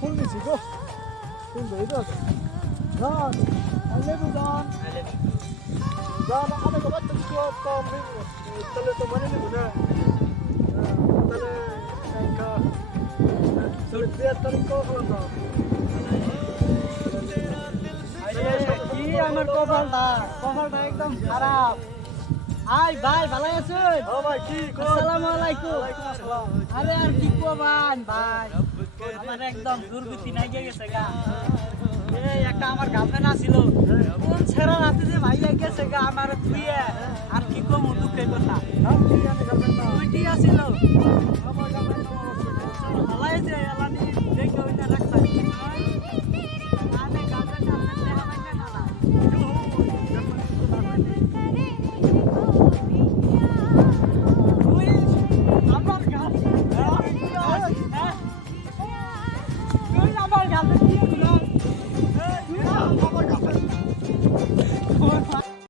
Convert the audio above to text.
ফুল নিছি গো ফুল এই তো জান আলে বুঝান জান আমাকে বাচ্চা কিছু কম তাহলে তো মানে নিব না তাহলে একটা সুরতিয়া তারিখ কখন দাও কি আমার কপালটা একদম খারাপ। আই ভাই ভালো আছেন? ও ভাই কি আসসালামু আলাইকুম। ওয়ালাইকুম আসসালাম আরে আর কি কবান ভাই, আমার একদম দুর্গতি নাই গেছে গা। এই একটা আমার গার্লফ্রেন্ড আছিল, কোন ছেড়া রাতে যে ভাই গেছে গা আমার তুইয়ে, আর কি কম দুঃখের কথা। নাম কি জানি করবেন না তুইটি আছিল আমার গার্লফ্রেন্ড নাম অবশ্যই ভালো আছে এলানি দেখে ওইটা রাখতা। আরে গার্লফ্রেন্ড আপনার দেখা পাইতে না না। তুই আমার গার্লফ্রেন্ড, তুই আমার গার্লফ্রেন্ড